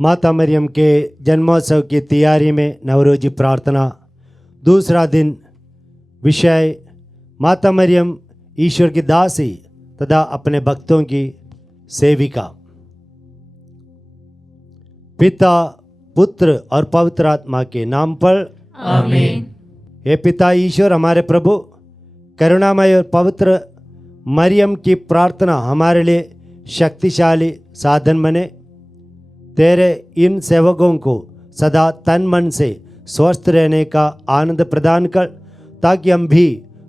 माता मरियम के जन्मोत्सव की तैयारी में नवरोजी प्रार्थना। दूसरा दिन। विषय माता मरियम ईश्वर की दासी तथा अपने भक्तों की सेविका। पिता, पुत्र और पवित्र आत्मा के नाम पर आमीन। हे पिता ईश्वर, हमारे प्रभु, करुणामय और पवित्र मरियम की प्रार्थना हमारे लिए शक्तिशाली साधन बने। तेरे इन सेवकों को सदा तन मन से स्वस्थ रहने का आनंद प्रदान कर, ताकि हम भी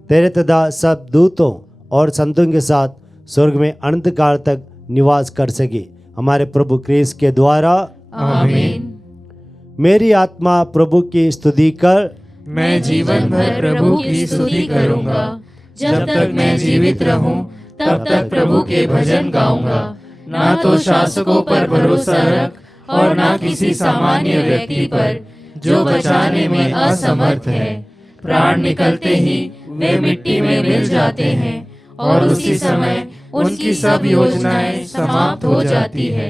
तेरे तथा सब दूतों और संतों के साथ स्वर्ग में अनंत काल तक निवास कर सके। हमारे प्रभु क्रिस्त के द्वारा आमीन। मेरी आत्मा प्रभु की स्तुति कर, मैं जीवन भर प्रभु की स्तुति करूंगा। जब तक मैं जीवित रहूं, तब तक प्रभु के भजन गाऊंगा। ना तो शासकों पर भरोसा रख और ना किसी सामान्य व्यक्ति पर, जो बचाने में असमर्थ है। प्राण निकलते ही वे मिट्टी में मिल जाते हैं और उसी समय उनकी सब योजनाएं समाप्त हो जाती है।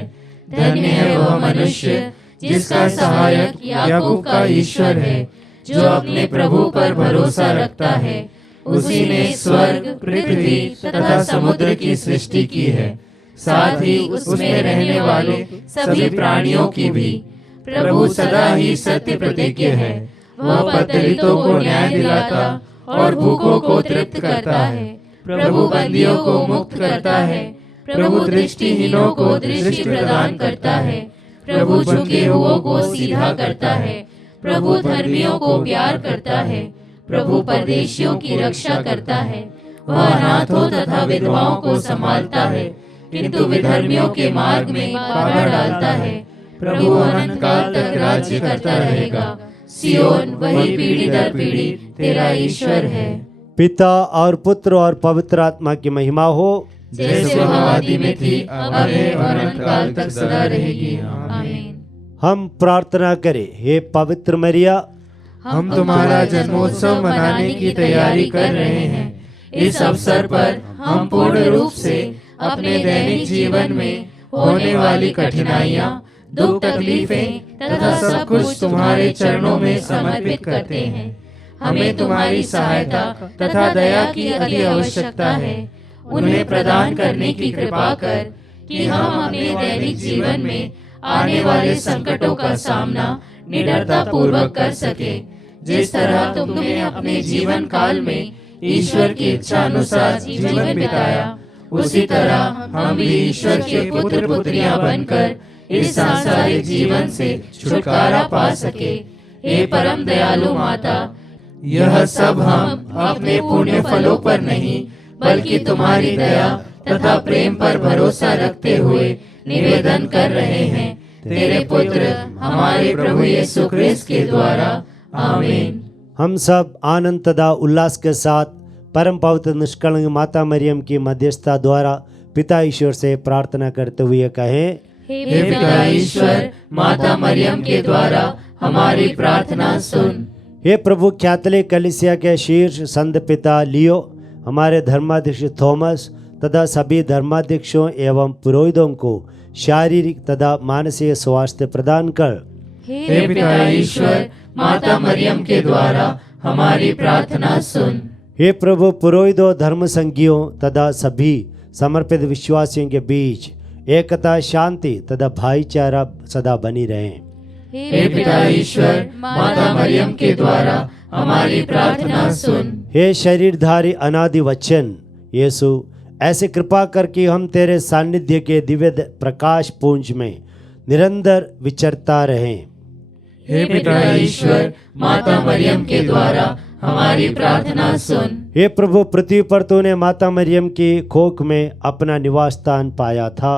धन्य है वह मनुष्य जिसका सहायक याकूब का ईश्वर है, जो अपने प्रभु पर भरोसा रखता है। उसी ने स्वर्ग, पृथ्वी तथा समुद्र की सृष्टि की है, साथ ही उसमें रहने वाले सभी प्राणियों की भी। प्रभु सदा ही सत्य प्रतिज्ञ है। वह पतितों को न्याय दिलाता और भूखों को तृप्त करता है। प्रभु बंदियों को मुक्त करता है। प्रभु दृष्टिहीनों को दृष्टि प्रदान करता है। प्रभु झुके हुओं को सीधा करता है। प्रभु धर्मियों को प्यार करता है। प्रभु परदेशियों की रक्षा करता है। वह अनाथों तथा विधवाओं को संभालता है, किंतु विधर्मियों के मार्ग में बाधा डालता है। प्रभु अनंत काल तक राज्य करता रहेगा। सियोन वही पीढ़ी दर पीढ़ी तेरा ईश्वर है। पिता और पुत्र और पवित्र आत्मा की महिमा हो, जैसे वह आदि में थी, अब है और अनंत काल तक सदा रहेगी। आमीन। हम प्रार्थना करें। हे पवित्र मरिया, हम तुम्हारा जन्मोत्सव मनाने की तैयारी कर रहे हैं। इस अवसर पर हम पूर्ण रूप से अपने दैनिक जीवन में होने वाली कठिनाइयाँ, दुख, तकलीफें तथा सब कुछ तुम्हारे चरणों में समर्पित करते हैं। हमें तुम्हारी सहायता तथा दया की अति आवश्यकता है। उन्हें प्रदान करने की कृपा कर कि हम अपने दैनिक जीवन में आने वाले संकटों का सामना निडरता पूर्वक कर सके। जिस तरह तुमने अपने जीवन काल में ईश्वर की इच्छा अनुसार जीवन बिताया, उसी तरह हम भी ईश्वर के पुत्र पुत्रियां बनकर इस सांसारिक जीवन से छुटकारा पा सके। हे परम दयालु माता, यह सब हम अपने पुण्य फलों पर नहीं, बल्कि तुम्हारी दया तथा प्रेम पर भरोसा रखते हुए निवेदन कर रहे हैं। तेरे पुत्र हमारे प्रभु यीशु क्रिस्त के द्वारा। आमीन। हम सब आनंद तथा उल्लास के साथ परम पवित्र निष्कलंक माता मरियम की मध्यस्थता द्वारा पिता ईश्वर से प्रार्थना करते हुए कहें, हे पिता ईश्वर, माता मरियम के द्वारा हमारी प्रार्थना सुन। हे प्रभु, कैथोलिक कलीसिया के शीर्ष संत पिता लियो, हमारे धर्माध्यक्ष थॉमस तथा सभी धर्माध्यक्षों एवं पुरोहितों को शारीरिक तथा मानसिक स्वास्थ्य प्रदान कर। हे पिता ईश्वर, माता मरियम के द्वारा हमारी प्रार्थना सुन। हे प्रभु, पुरोहितों, धर्म संघियों तथा सभी समर्पित विश्वासियों के बीच एकता, शांति तथा भाईचारा सदा बनी रहे। हे पिता ईश्वर, माता मरियम के द्वारा हमारी प्रार्थना सुन। हे शरीरधारी अनादि वचन यीशु, ऐसे कृपा कर कि हम तेरे सानिध्य के दिव्य प्रकाश पुंज में निरंतर विचरता रहें। हे पिता ईश्वर, माता मरियम के द्वारा हमारी प्रार्थना सुन। हे प्रभु, पृथ्वी पर तूने माता मरियम की कोख में अपना निवास स्थान पाया था,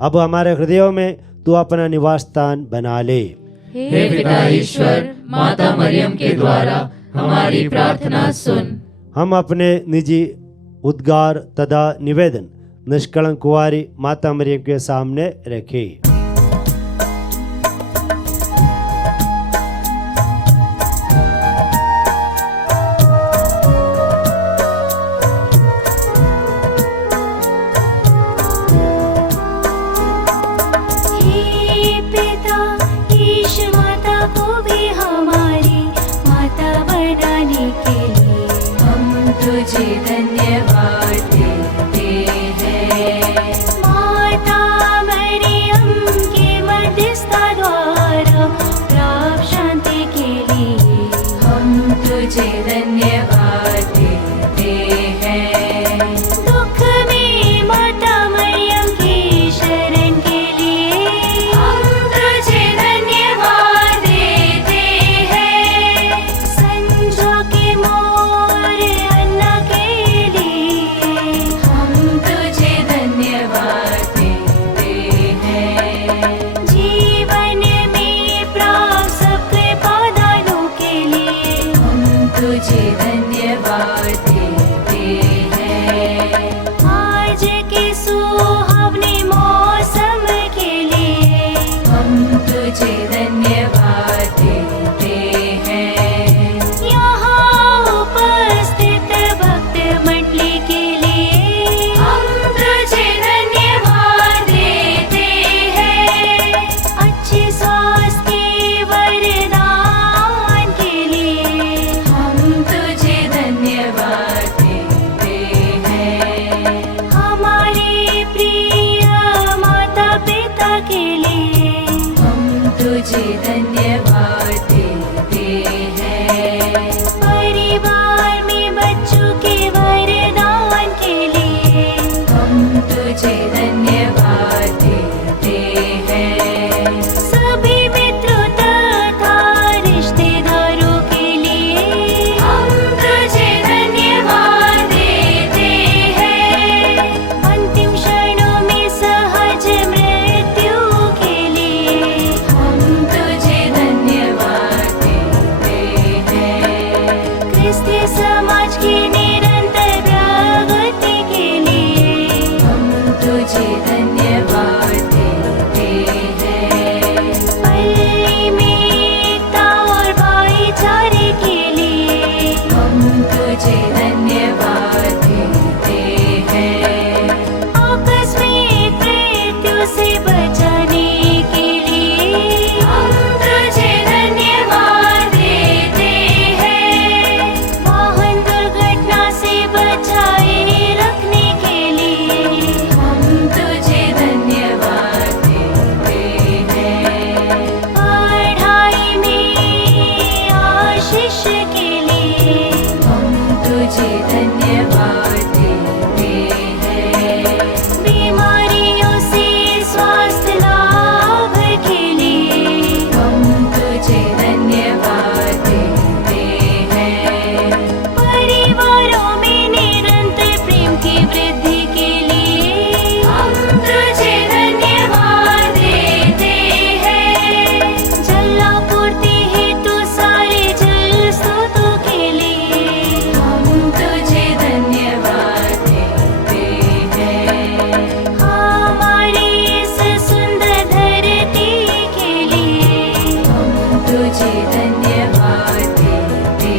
अब हमारे हृदयों में तू अपना निवास स्थान बना ले। हे पिता ईश्वर, माता मरियम के द्वारा हमारी प्रार्थना सुन। हम अपने निजी उद्गार तथा निवेदन निष्कलंक कुंवारी माता मरियम के सामने रखें। पिता ईश माता को भी हमारी माता बनाने के लिए हम तुझे धन्यवाद देते हैं। माता मरियम के मध्यस्थता द्वारा प्राप्त शांति के लिए हम तुझे धन्यवाद देते हैं। दुख में माता मरियम की शरण के लिए हम तुझे धन्यवाद देते हैं। संजो के मोर अन्ना के लिए हम तुझे धन्यवाद देते हैं। जीवन में प्राप्त सब कृपादानों के लिए हम तुझे धन्यवाद देते हैं। आज के सुहावने मौसम के लिए हम तुझे धन्यवाद देते हैं। यहाँ उपस्थित भक्त मंडली के लिए हम तुझे धन्यवाद देते हैं। अच्छे स्वास्थ्य के वरदान के लिए हम तुझे धन्यवाद देते हैं। हमारे प्रिय माता पिता के लिए हम तुझे धन्यवाद देते हैं। परिवार में बच्चों के वरदान के लिए हम तुझे धन्यवाद देते हैं। सभी मित्रों तथा रिश्तेदारों के लिए हम तुझे धन्यवाद देते हैं। अंतिम क्षणों में सहज मृत्यु के लिए हम तुझे धन्यवाद देते हैं। क्रिस्ती समाज की निरंतर प्रगति के लिए हम तुझे धन्यवाद देते हैं। पल्ली में एकता और भाईचारे के लिए हम तुझे धन्यवाद देते हैं। आपस में मृत्यु से बचाने के लिए हम तुझे धन्यवाद देते हैं। वाहन दुर्घटना से बचाए रखने के लिए हम तुझे धन्यवाद देते हैं। पढ़ाई में आशीष के लिए हम तुझे धन्यवाद देते हैं। बीमारियों से स्वास्थ्य लाभ के लिए हम तुझे धन्यवाद देते हैं। परिवारों में निरंतर प्रेम की वृद्धि के लिए हम तुझे धन्यवाद देते हैं। जलापूर्ति हेतु सारे जल स्रोतों के लिए हम तुझे धन्यवाद देते हैं। हमारी इस सुंदर धरती के लिए हम तुझे धन्यवाद देते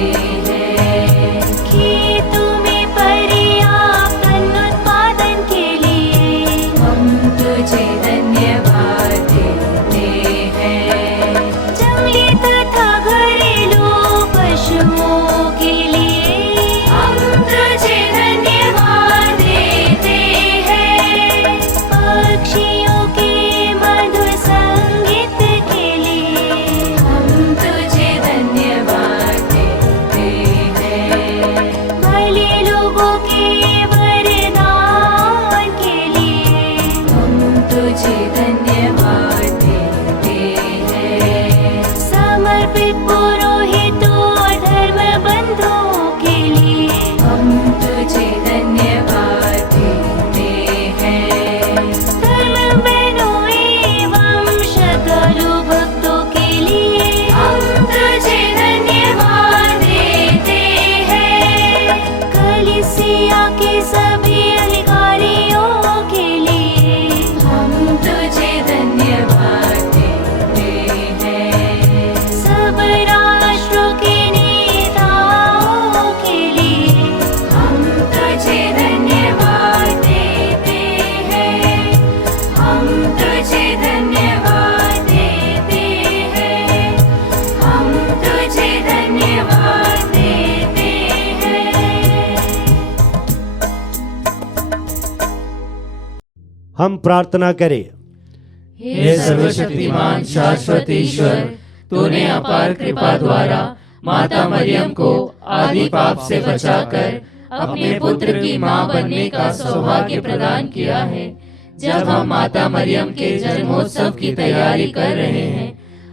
हैं। खेतों में पर्याप्त अन्न उत्पादन के लिए हम तुझे धन्यवाद देते हैं। जंगली तथा घरेलू पशुओं के लिए हम तुझे धन्यवाद देते हैं। पक्षियों के मधुर संगीत के लिए हम तुझे प्रार्थना करें। हे सर्वशक्तिमान शाश्वत ईश्वर, तूने अपार कृपा द्वारा माता मरियम को आदि पाप से बचाकर अपने पुत्र की मां बनने का सौभाग्य प्रदान किया है। जब हम माता मरियम के जन्मोत्सव की तैयारी कर रहे हैं,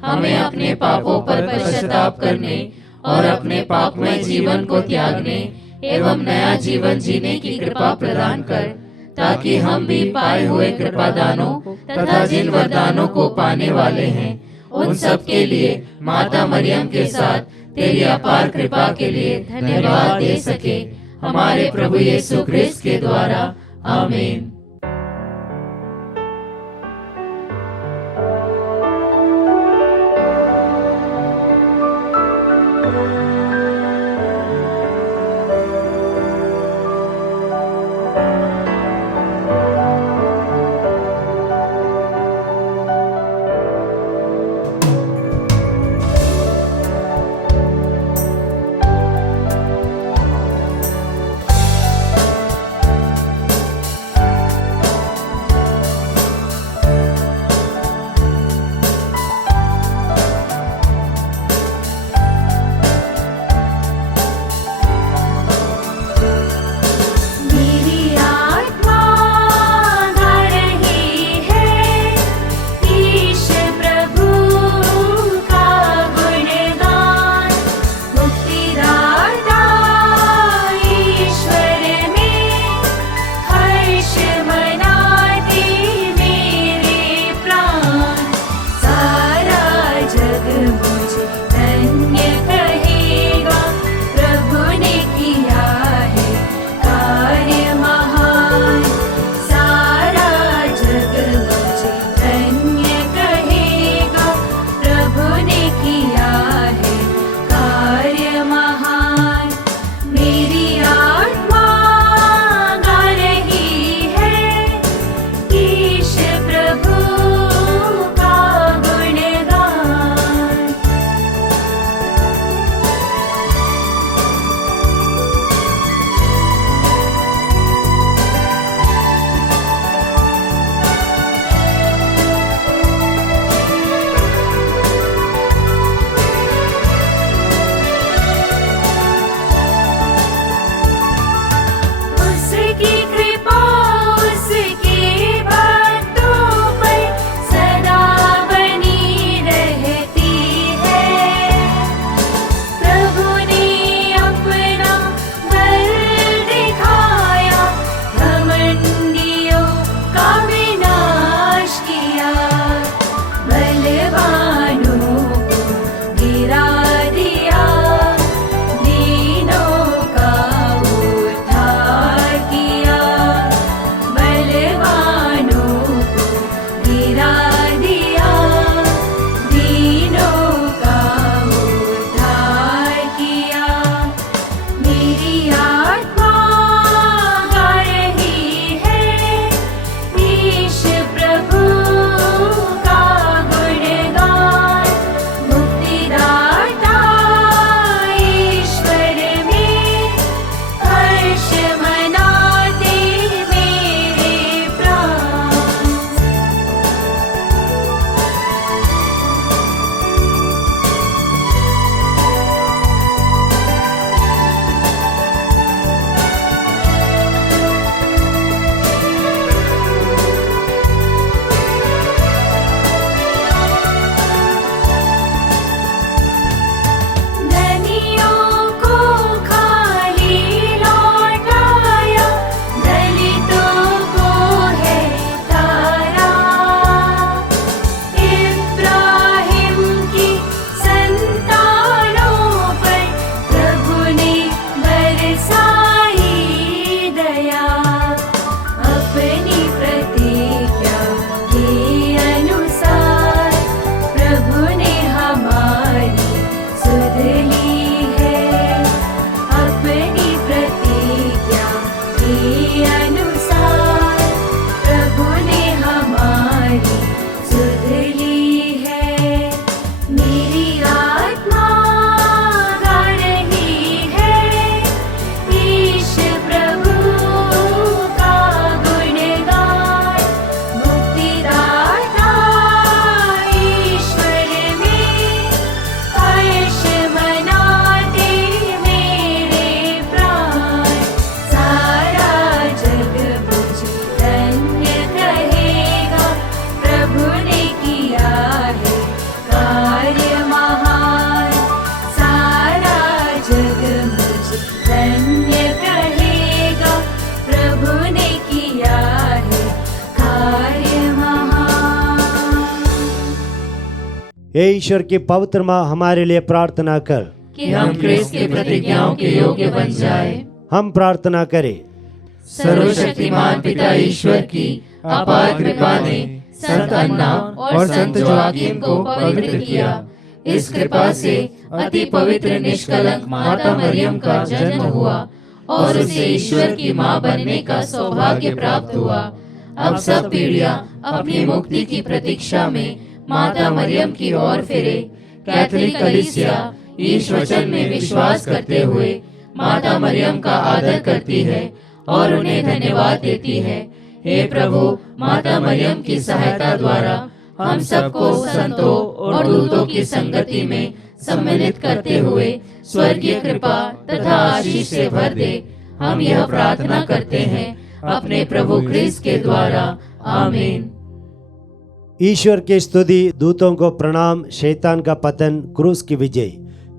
हमें अपने पापों पर पश्चाताप करने और अपने पापमय जीवन को त्यागने एवं नया जीवन जीने की कृपा प्रदान कर, ताकि हम भी पाए हुए कृपादानों तथा जिन वरदानों को पाने वाले हैं उन सब के लिए माता मरियम के साथ तेरी अपार कृपा के लिए धन्यवाद दे सके। हमारे प्रभु यीशु क्रिस्त के द्वारा, आमीन। हे ईश्वर की पवित्र माँ, हमारे लिए प्रार्थना कर। कि हम क्रिस्त की प्रतिज्ञाओं के योग्य बन जाए। हम प्रार्थना करें। सर्वशक्तिमान पिता ईश्वर की अपार कृपा ने संत अन्ना और संत जोआकिम को पवित्र किया। इस कृपा से अति पवित्र निष्कलंक माता मरियम का जन्म हुआ और उसे ईश्वर की माँ बनने का सौभाग्य प्राप्त हुआ। अब सब पीढ़ियां अपनी मुक्ति की प्रतीक्षा में माता मरियम की ओर फिरे। कैथोलिक कलीसिया ईश वचन में विश्वास करते हुए माता मरियम का आदर करती है और उन्हें धन्यवाद देती है। हे प्रभु, माता मरियम की सहायता द्वारा हम सबको संतों और दूतों की संगति में सम्मिलित करते हुए स्वर्गीय कृपा तथा आशीष से भर दे। हम यह प्रार्थना करते हैं अपने प्रभु क्रिस्त के द्वारा। आमीन। ईश्वर की स्तुति, दूतों को प्रणाम, शैतान का पतन, क्रूस की विजय,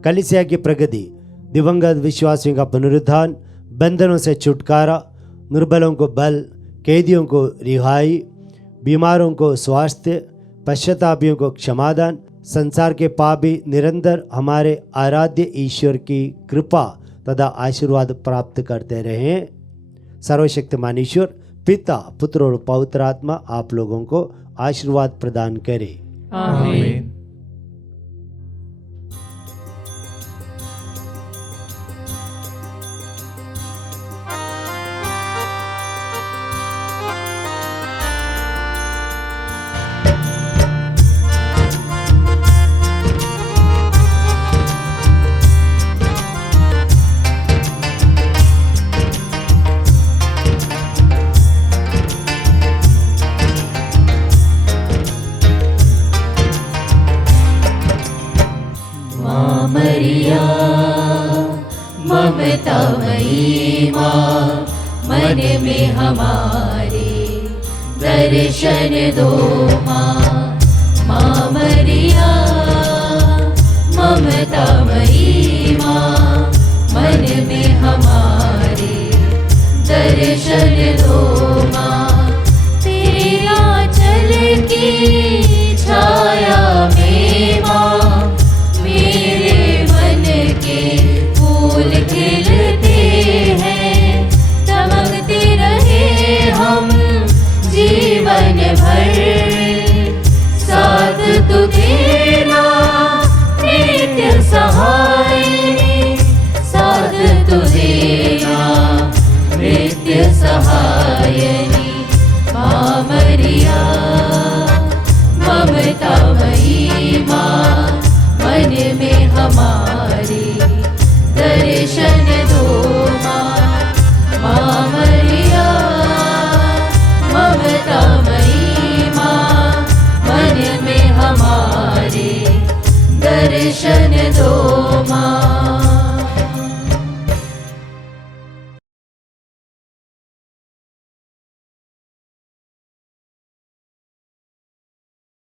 कलीसिया की प्रगति, दिवंगत विश्वासियों का पुनरुत्थान, बंधनों से छुटकारा, निर्बलों को बल, कैदियों को रिहाई, बीमारों को स्वास्थ्य, पश्चातापियों को क्षमादान, संसार के पापी निरंतर हमारे आराध्य ईश्वर की कृपा तथा आशीर्वाद प्राप्त करते रहें। सर्वशक्तिमान ईश्वर पिता, पुत्र और पवित्र आत्मा आप लोगों को आशीर्वाद प्रदान करे। आमीन। मरिया ममतामयी माँ, मन में हमारे दर्शन दो माँ। माँ मरिया ममतामयी माँ, मन में हमारे दर्शन दो माँ। तेरे आंचल की छाया में माँ, मेरे मन के फूल खिलते हैं। चमकते रहे हम जीवन भर, साथ तू देना नित्य सहाय, साथ तू देना नित्य सहायनी। माँ मरिया ममतामयी माँ, मन में हमारे दर्शन दो माँ। माँ मरिया ममतामयी माँ, मन में हमारे दर्शन दो माँ।